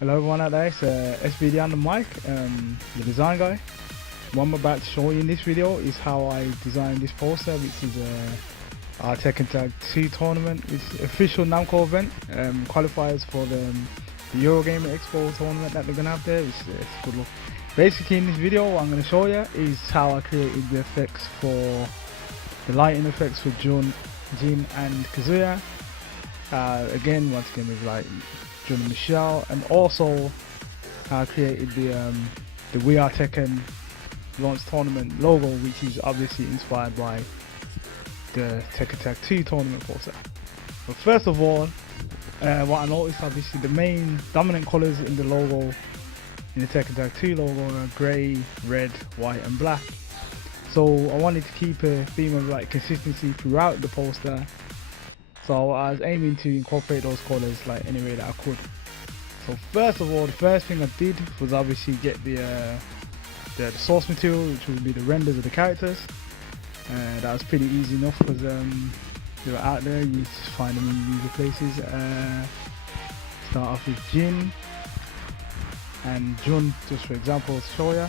Hello everyone out there, it's SBD on the mic, the design guy. What I'm about to show you in this video is how I designed this poster, which is our Tekken TTT2 tournament. It's official Namco event, qualifiers for the Eurogamer Expo tournament that they're going to have there. It's good look. Basically in this video what I'm going to show you is how I created the effects for the lighting effects for Jin and Kazuya. Once again with like Jun and Michelle, and also I created the We Are Tekken launch tournament logo, which is obviously inspired by the Tekken TTT2 tournament poster. But first of all, what I noticed, obviously the main dominant colours in the logo, in the Tekken TTT2 logo, are grey, red, white and black. So I wanted to keep a theme of like consistency throughout the poster. So I was aiming to incorporate those colours like any way that I could. So first of all, the first thing I did was obviously get the source material, which would be the renders of the characters. That was pretty easy enough because they were out there, you just find them in usual places. Start off with Jin and Jun, just for example, to show ya.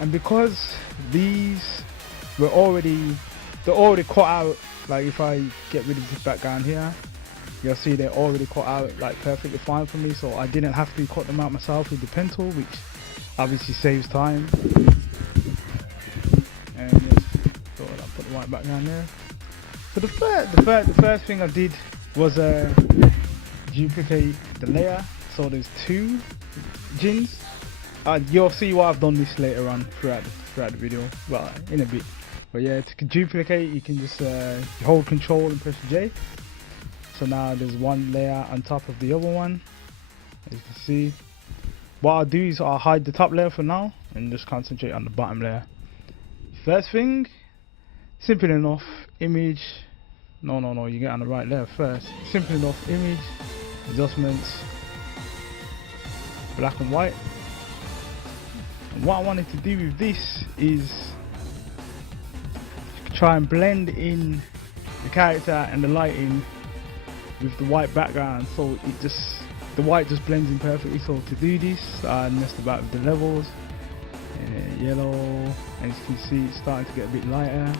And because these were already cut out, like if I get rid of this background here, you'll see they're already cut out like perfectly fine for me, so I didn't have to cut them out myself with the pen tool, which obviously saves time. And just thought I'd put the white background there. So the first thing I did was duplicate the layer. So there's two Jins. You'll see why I've done this later on throughout the video, well, in a bit. But yeah, to duplicate, you can just hold Control and press J. So now there's one layer on top of the other one, as you can see. What I'll do is I'll hide the top layer for now and just concentrate on the bottom layer. First thing, simple enough, image. No, you get on the right layer first. Simple enough, image, adjustments, black and white. And what I wanted to do with this is try and blend in the character and the lighting with the white background, so the white just blends in perfectly. So to do this, I messed about with the levels, yellow, and as you can see it's starting to get a bit lighter.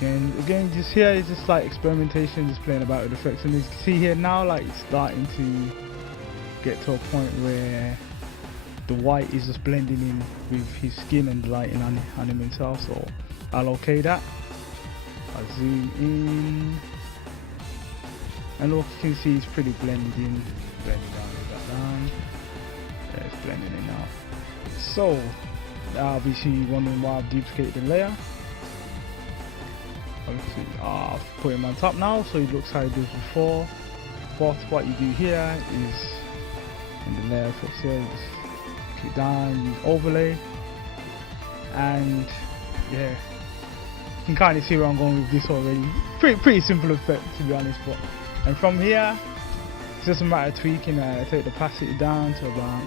Again, just here is just like experimentation, just playing about with effects, and as you can see here now, like it's starting to get to a point where the white is just blending in with his skin and the lighting on him himself. So I'll okay that. I'll zoom in, and look, you can see it's pretty blended in. Blending down, move that down. Yeah, it's blending in now. So obviously wondering why I've duplicated the layer. Obviously I've put him on top now, so it looks how it does before. But what you do here is in the layer effects here, just click down, use overlay, and yeah, you can kind of see where I'm going with this already. Pretty simple effect, to be honest. But and from here, it's just a matter of tweaking. Take the opacity down to about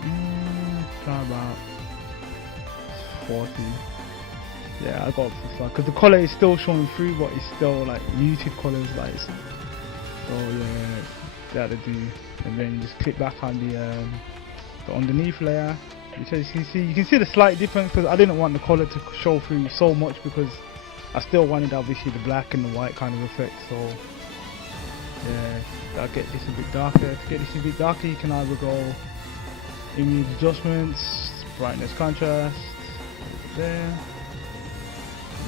40. Yeah, I got it for fun because the color is still showing through, but it's still like muted colors, like so. Yeah, that'll do. And then just click back on the underneath layer, which as you can see the slight difference, because I didn't want the color to show through so much, because I still wanted obviously the black and the white kind of effect. So yeah, I'll get this a bit darker. To get this a bit darker, you can either go image adjustments, brightness, contrast, there,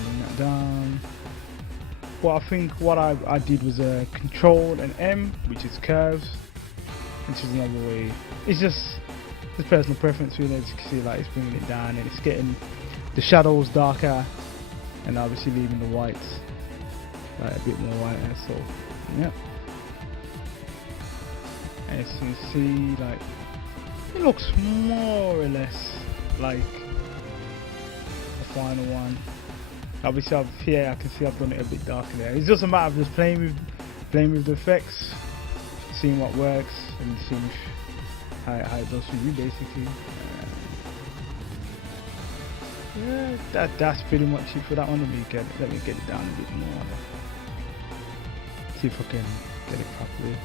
bring that down. Well, I think what I did was Control and M, which is curves, which is another way. It's just personal preference really. As you can see, like it's bringing it down and it's getting the shadows darker, and obviously leaving the whites like a bit more whiter. So yeah. As you can see, like it looks more or less like the final one. Obviously here I can see I've done it a bit darker there. It's just a matter of just playing with the effects, seeing what works and seeing how it does for you basically. Yeah, that's pretty much it for that one. Let me get it down a bit more. See if I can get it properly.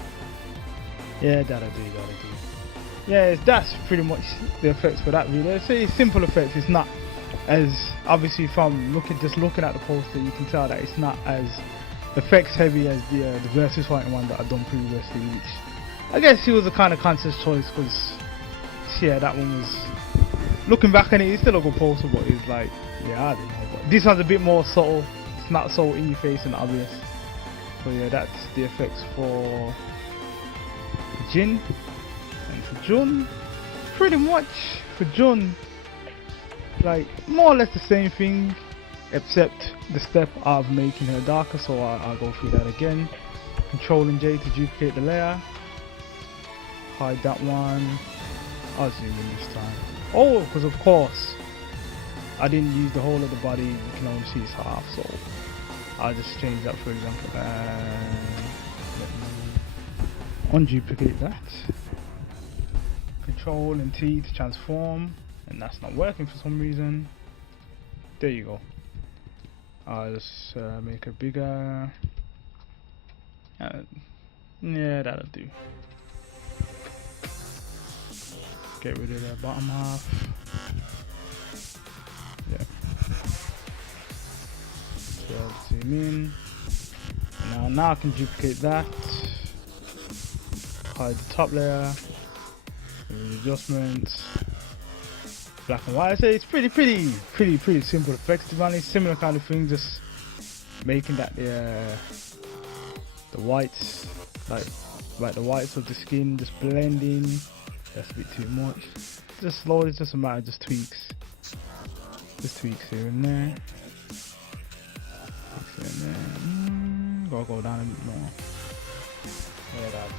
Yeah, that'll do. yeah, that's pretty much the effects for that video. It's simple effects. It's not as, obviously from just looking at the poster, you can tell that it's not as effects heavy as the versus fighting one that I've done previously, which I guess it was a kind of conscious choice because yeah, that one was, looking back on it, it's still a good poster, but it's like, yeah, I don't know, but this one's a bit more subtle. It's not so in your face and obvious. So yeah, that's the effects for Jin. And for Jun, pretty much for Jun, like more or less the same thing, except the step of making her darker, so I'll go through that again. Controlling J to duplicate the layer, hide that one. I'll zoom in this time. Oh, because of course I didn't use the whole of the body, you can only see it's half, so I'll just change that for example, and unduplicate that. Control and T to transform, and that's not working for some reason. There you go. I'll just make it bigger. Yeah, that'll do. Get rid of the bottom half. Yeah. So I'll zoom in. Now I can duplicate that. Hide the top layer. Adjustments. Black and white. I say it's pretty simple effects to be honest. Similar kind of thing, just making that the whites, like the whites of the skin just blending. That's a bit too much. Just slowly, just a matter of just tweaks here and there. Gotta go down a bit more. Yeah, that'll do.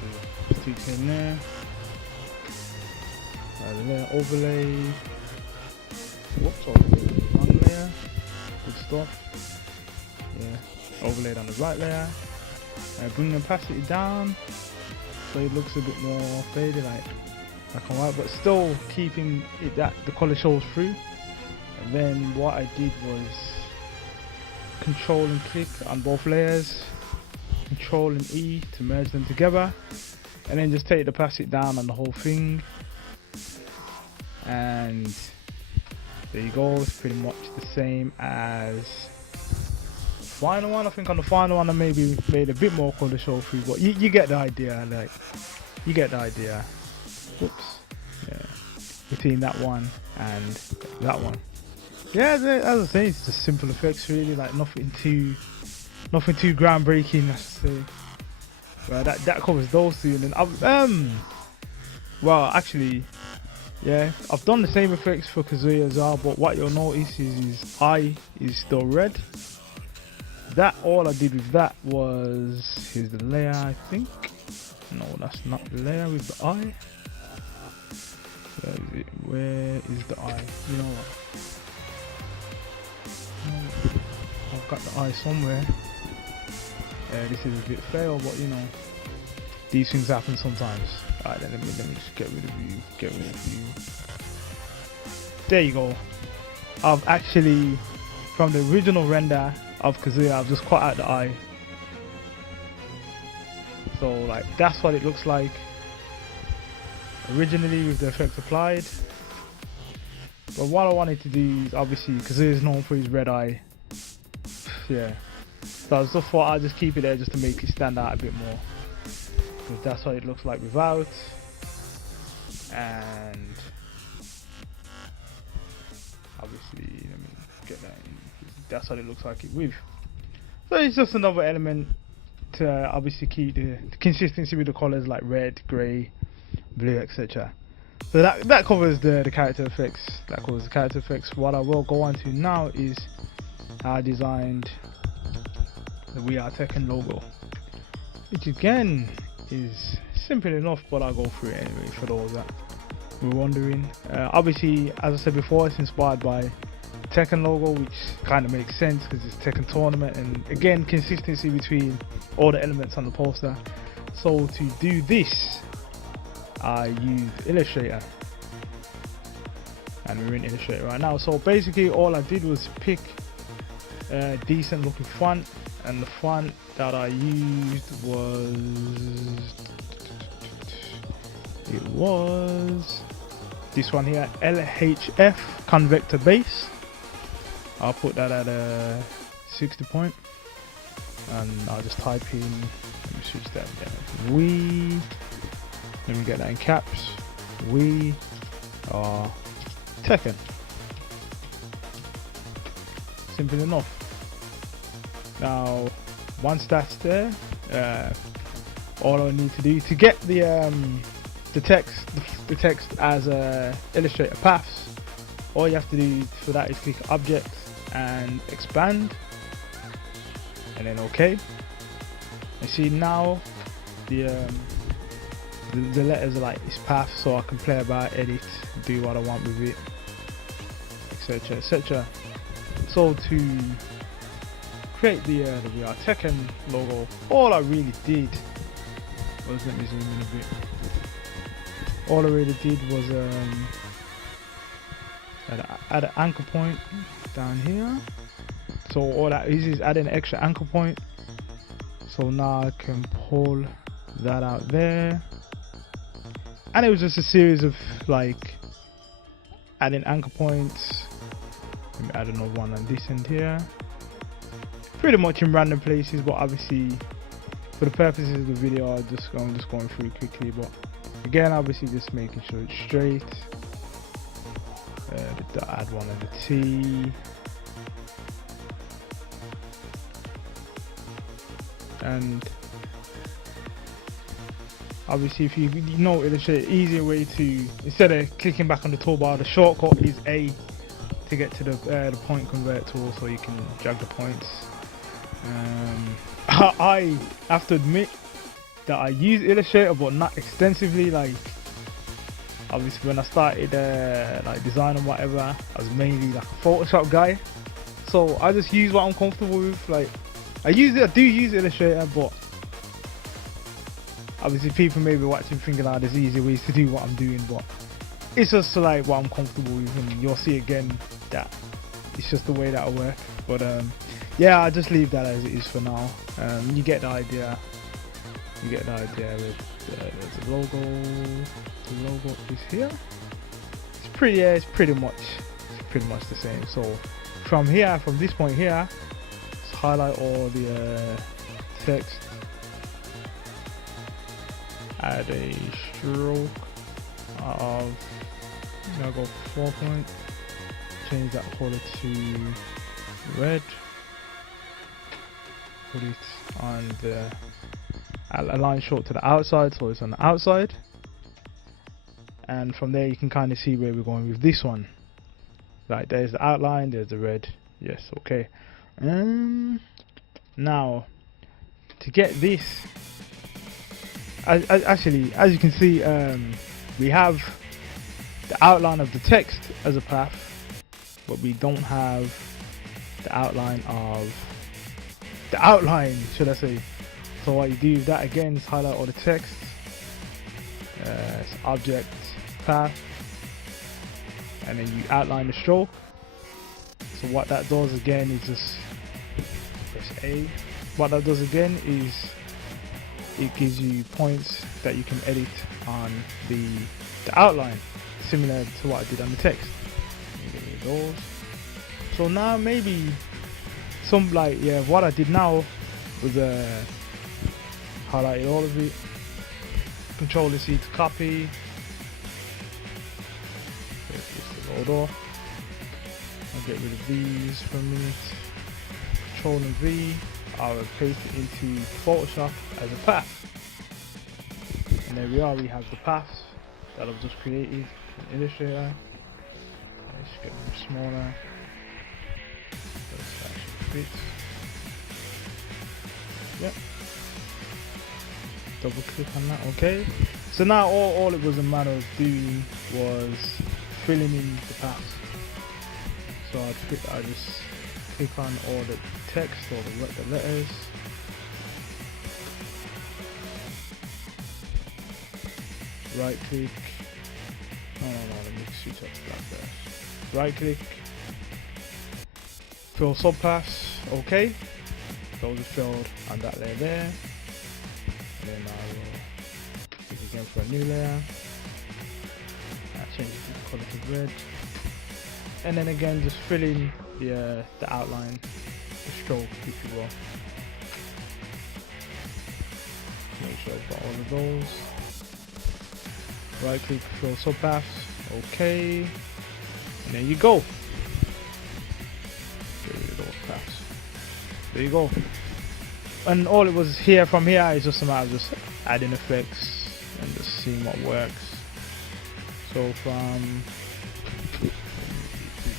Just tweaks here and there. Layer overlay. Whoops, overlay on the wrong layer. Good stuff. Yeah, overlaid on the right layer. Bring the opacity down so it looks a bit more faded, like black and white, but still keeping it that the color shows through. And then what I did was control and click on both layers, control and E to merge them together, and then just take the opacity down on the whole thing. And there you go, it's pretty much the same as the final one. I think on the final one I maybe made a bit more color show through, but you get the idea, like you get the idea. Whoops. Yeah. Between that one and that one. Yeah, as I say, it's just simple effects really, like nothing too groundbreaking, I should say. Well, that covers those two, and then well actually, yeah, I've done the same effects for Kazuya as well, but what you'll notice is his eye is still red. That, all I did with that was, here's the layer I think. No, that's not the layer with the eye. Where is it? Where is the eye? You know what? I've got the eye somewhere. This is a bit fail, but you know, these things happen sometimes. Alright, then let me just get rid of you. There you go. I've actually, from the original render of Kazuya, I've just cut out the eye. So like that's what it looks like originally with the effects applied. But what I wanted to do is, obviously Kazuya is known for his red eye. Yeah. So I just thought I'd just keep it there just to make it stand out a bit more. Because that's what it looks like without. And obviously, let me get that in. That's what it looks like it with. So it's just another element to obviously keep the consistency with the colors, like red, grey, blue, etc. So that covers the character effects. That covers the character effects. What I will go on to now is how I designed the We Are Tekken logo, which again is simple enough, but I'll go through it anyway for those that were wondering. Obviously, as I said before, it's inspired by Tekken logo, which kind of makes sense because it's Tekken tournament, and again consistency between all the elements on the poster. So to do this, I used Illustrator, and we're in Illustrator right now. So basically all I did was pick a decent looking font, and the font that I used was It was this one here, LHF convector base. I'll put that at a 60 point, and I'll just type in, let me switch that down. We, let me get that in caps. We are Tekken. Simple enough. Now, once that's there, all I need to do to get the text as Illustrator paths, all you have to do for that is click Object and Expand, and then OK. And see now the letters are like this path, so I can play about, edit, do what I want with it, etc, etc. So to create the We Are Tekken logo, all I really did was, let me zoom in a bit. All I really did was add an anchor point down here. So all that is add an extra anchor point. So now I can pull that out there. And it was just a series of like adding anchor points. Let me add another one on this end here. Pretty much in random places, but obviously for the purposes of the video, I'm just going through quickly. But again, obviously just making sure it's straight. Add one of the T. And obviously, if you know Illustrator, easier way to, instead of clicking back on the toolbar, the shortcut is A to get to the point convert tool, so you can drag the points. I have to admit that I use Illustrator, but not extensively. Like obviously, when I started like design and whatever, I was mainly like a Photoshop guy. So I just use what I'm comfortable with. Like I do use Illustrator, but obviously people may be watching thinking, oh, there's easier ways to do what I'm doing, but it's just like what I'm comfortable with, and you'll see again that it's just the way that I work. But yeah, I'll just leave that as it is for now. You get the idea. You get the idea with there's a logo. The logo is here. It's pretty much the same. So from this point here, let's highlight all the text. Add a stroke of, I'm gonna go 4 point. Change that color to red. Put it on the align short to the outside, so it's on the outside. And from there you can kind of see where we're going with this one. Like there's the outline, there's the red. Yes, okay. Now to get this, actually, as you can see, we have the outline of the text as a path, but we don't have the outline of the outline, should I say. So what you do with that again is highlight all the text, it's object, path, and then you outline the stroke. So what that does again is just press A. What that does again is it gives you points that you can edit on the outline, similar to what I did on the text. Get rid of those. So now maybe some, like, yeah, what I did now was highlighted all of it, Control and C to copy, just load off. I'll get rid of these for a minute, Control and V, I'll paste it into Photoshop as a path. And there we are, we have the paths that I've just created in Illustrator. Let's get them smaller. Let's actually fit. Yep. Double click on that, okay. So now all it was a matter of doing was filling in the paths. So I just click on all the text or the letters. Right click. No, let me switch up that first. Right click. Fill subpaths, okay. Those are filled on that layer there. And then I will click again for a new layer. the red, and then again just fill in the outline, the stroke, if you will. Make sure I've got all of those. Right click, fill subpaths, okay, and there you go. Get rid of those paths. There you go. And all it was here from here is just a matter of just adding effects and just seeing what works. So from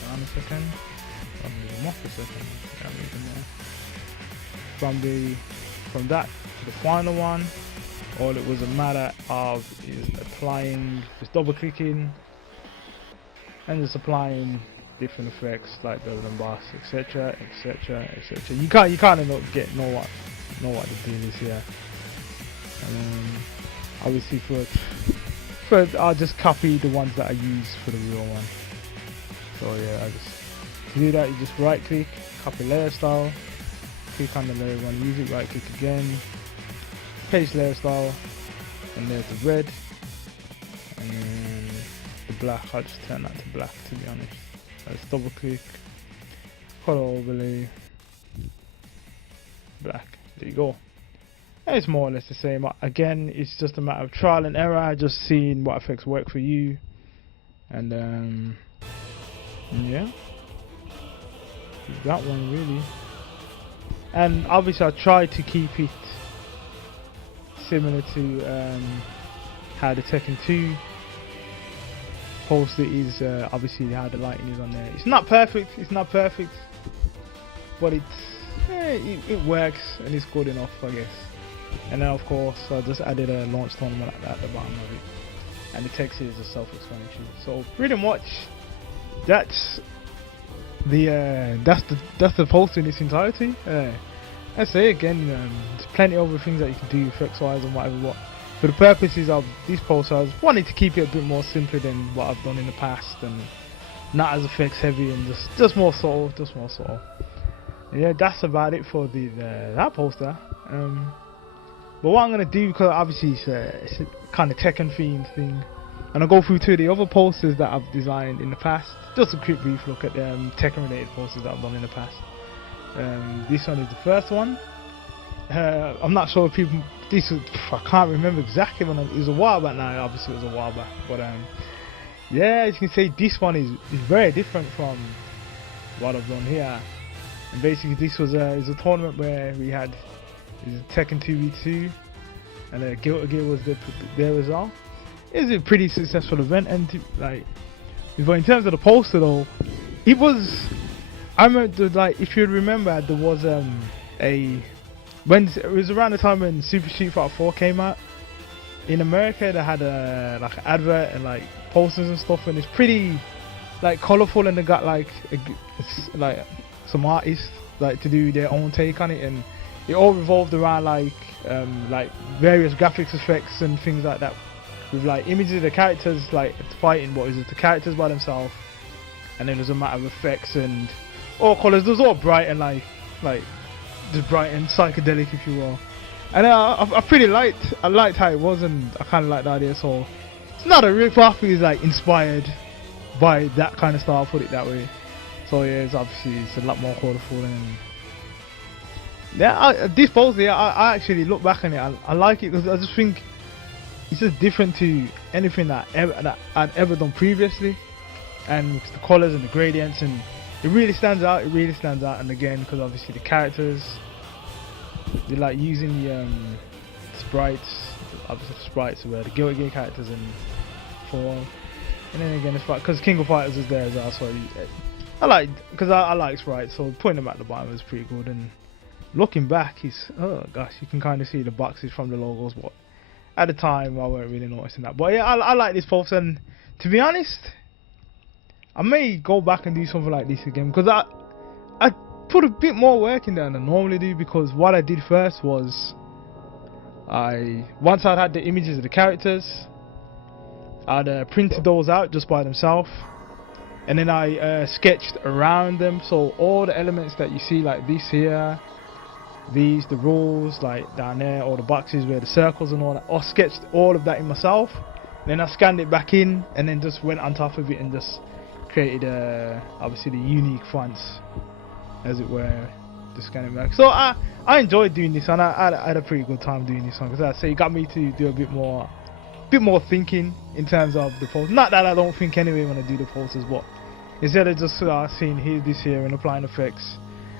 down a second, from that to the final one, all it was a matter of is applying, just double clicking and just applying different effects like build and boss, etc, etc, etc. You kind of know what the deal is here. Obviously for I'll just copy the ones that I use for the real one. So yeah, to do that you just right click, copy layer style, click on the layer you want to use it, right click again, paste layer style, and there's the red, and then the black. I'll just turn that to black, to be honest. Let's double click, color overlay, black. There you go. And it's more or less the same. Again, it's just a matter of trial and error, just seeing what effects work for you, and yeah, that one really. And obviously I try to keep it similar to how the Tekken 2 poster is, obviously how the lighting is on there. It's not perfect, but it works and it's good enough, I guess. And then of course I just added a launch tournament at the bottom of it, and the text is self-explanatory. So pretty much that's the poster in its entirety. I say again, there's plenty of other things that you can do effects wise and whatever, but for the purposes of this poster I wanted to keep it a bit more simpler than what I've done in the past, and not as effects heavy, and just more subtle, Yeah, that's about it for that poster. But what I'm gonna do, because obviously it's a kind of Tekken themed thing, and I'll go through two of the other posters that I've designed in the past. Just a quick brief look at the Tekken related posters that I've done in the past. This one is the first one. I'm not sure if people, I can't remember exactly when it was a while back now. Obviously it was a while back, but yeah, as you can see, this one is very different from what I've done here. And basically this was a tournament where we had Tekken TTT2, and Guilty Gear was there as well. It was a pretty successful event, and but in terms of the poster though, it was, I remember, if you remember, there was when it was around the time when Super Street Fighter 4 came out in America. They had an advert and posters and stuff, and it's pretty colourful, and they got some artists to do their own take on it, and it all revolved around various graphics effects and things like that, with images of the characters fighting, but it was the characters by themselves, and then there's a matter of effects and all colours. It was all bright and just bright and psychedelic, if you will. And I pretty liked how it was, and I kind of liked the idea. So it's not a rip-off, it's inspired by that kind of style, I'll put it that way. So yeah, it's a lot more colourful, and yeah, this poster, I actually look back on it, I like it, because I just think it's just different to anything that I'd ever done previously, and with the colours and the gradients, and it really stands out. And again, because obviously the characters, they using the sprites, obviously sprites were the Guilty Gear characters in 4, and then again it's because King of Fighters is there as well, so I like sprites, so putting them at the bottom is pretty good. And looking back, oh gosh, you can kind of see the boxes from the logos, but at the time I weren't really noticing that. But yeah, I like this poster, and to be honest, I may go back and do something like this again, because I put a bit more work in there than I normally do, because what I did first was once I'd had the images of the characters, I'd printed those out just by themselves, and then I sketched around them. So all the elements that you see, like this here, the rules down there, all the boxes where the circles and all that, I sketched all of that in myself, Then I scanned it back in, and then just went on top of it and just created obviously the unique fonts, as it were, to scan it back. So I enjoyed doing this, and I had a pretty good time doing this one, because I say it got me to do a bit more thinking in terms of the post. Not that I don't think anyway when I do the posters, but instead of just seeing this here and applying effects,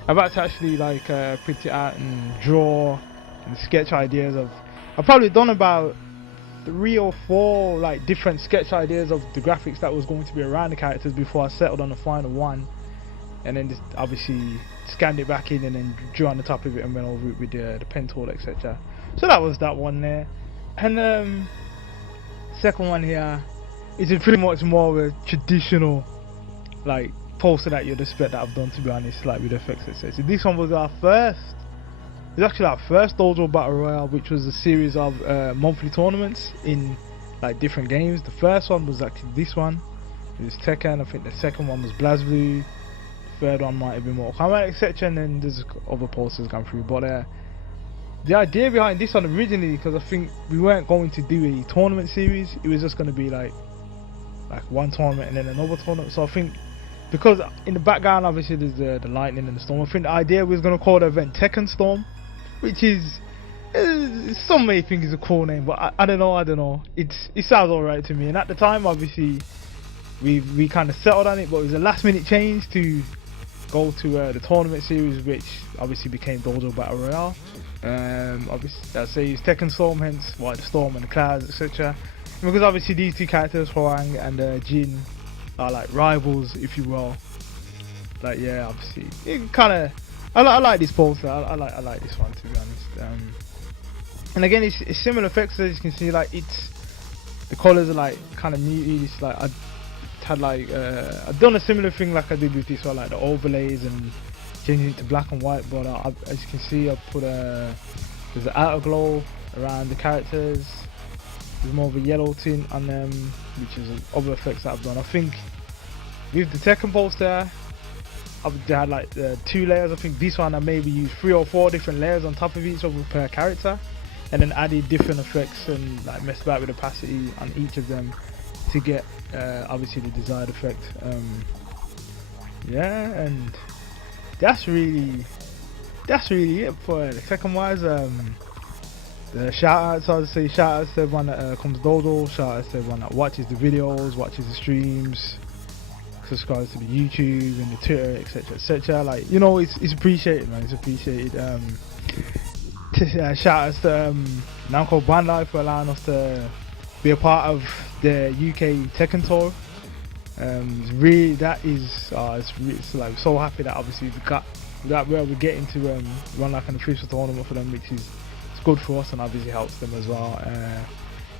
I've had to actually like print it out and draw and sketch ideas of. I've probably done about 3 or 4 like different sketch ideas of the graphics that was going to be around the characters before I settled on the final one, and then just obviously scanned it back in and then drew on the top of it and went over it with the pen tool, etc. So that was that one there. And second one here is pretty much more of a traditional like poster that you'd expect that I've done, to be honest, like with effects, etc. This one was actually our first Dojo Battle Royale, which was a series of monthly tournaments in like different games. The first one was actually this one. It was Tekken. I think the second one was BlazBlue. The third one might have been Mortal Kombat, etc. And then there's other posters gone through. But the idea behind this one originally, because I think we weren't going to do a tournament series. It was just going to be like one tournament and then another tournament. So I think, because in the background obviously there's the lightning and the storm, I think the idea was going to call the event Tekken Storm, which is some may think is a cool name, but I don't know. It sounds alright to me. And at the time, obviously, we kind of settled on it, but it was a last minute change to go to the tournament series, which obviously became Dojo Battle Royale. Obviously, I say it's Tekken Storm, hence why the storm and the clouds, etc. Because obviously these two characters, Wayang and Jin, are like rivals, if you will. Like, yeah, obviously, it kind of. I like this poster. I like this one, to be honest. And again, it's similar effects, as you can see. Like, the colors are like kind of muted. It's like I've done a similar thing like I did with this one, like the overlays and changing it to black and white. But as you can see, I put there's an outer glow around the characters. There's more of a yellow tint on them, which is other effects that I've done. I think with the Tekken poster, I've had like 2 layers. I think this one I maybe used 3 or 4 different layers on top of each other per character, and then added different effects and like messed about with opacity on each of them to get obviously the desired effect. Yeah, and that's really it for the second wise. The shout outs, I would say shout outs to everyone that comes to Dojo, shout outs to everyone that watches the videos, watches the streams, subscribes to the YouTube and the Twitter, etc, etc. Like, you know, it's appreciated, man. It's appreciated. Shout outs to Namco Bandai for allowing us to be a part of the UK Tekken Tour. It's really, it's like so happy that obviously we got that where we're getting to run like an official tournament for them, which is good for us and obviously helps them as well.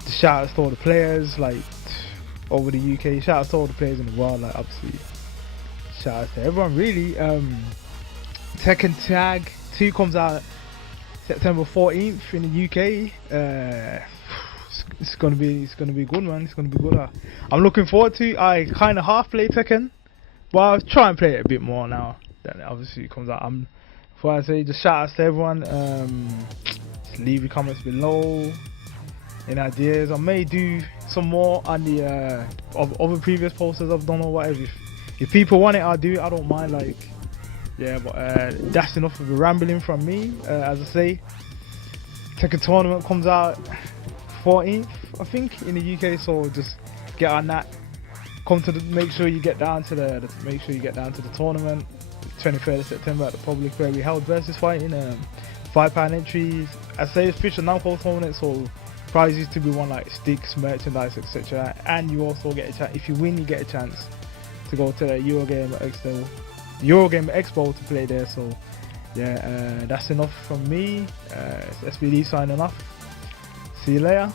The shout outs to all the players like over the UK, shout outs to all the players in the world, like obviously shout outs to everyone really. Tekken Tag 2 comes out September 14th in the UK. It's gonna be good, man. It's gonna be good. I'm looking forward to it. I kind of half play Tekken, but I'll try and play it a bit more now that it obviously comes out. Before I say, just shout outs to everyone. Just leave your comments below and ideas. I may do some more on the of other previous posters I've done or whatever. If people want it, I'll do it. I don't mind. Like, yeah, but that's enough of a rambling from me. As I say, Tekken tournament comes out 14th, I think, in the UK. So just get on that. Make sure you get down to the tournament. 23rd of September at the public where we held versus fighting. £5 entries. I say it's official Namco tournament, so prizes to be won like sticks, merchandise, etc. And you also get a chance. If you win, you get a chance to go to the Eurogame Expo to play there. So yeah, that's enough from me. It's SBD signing off. See you later.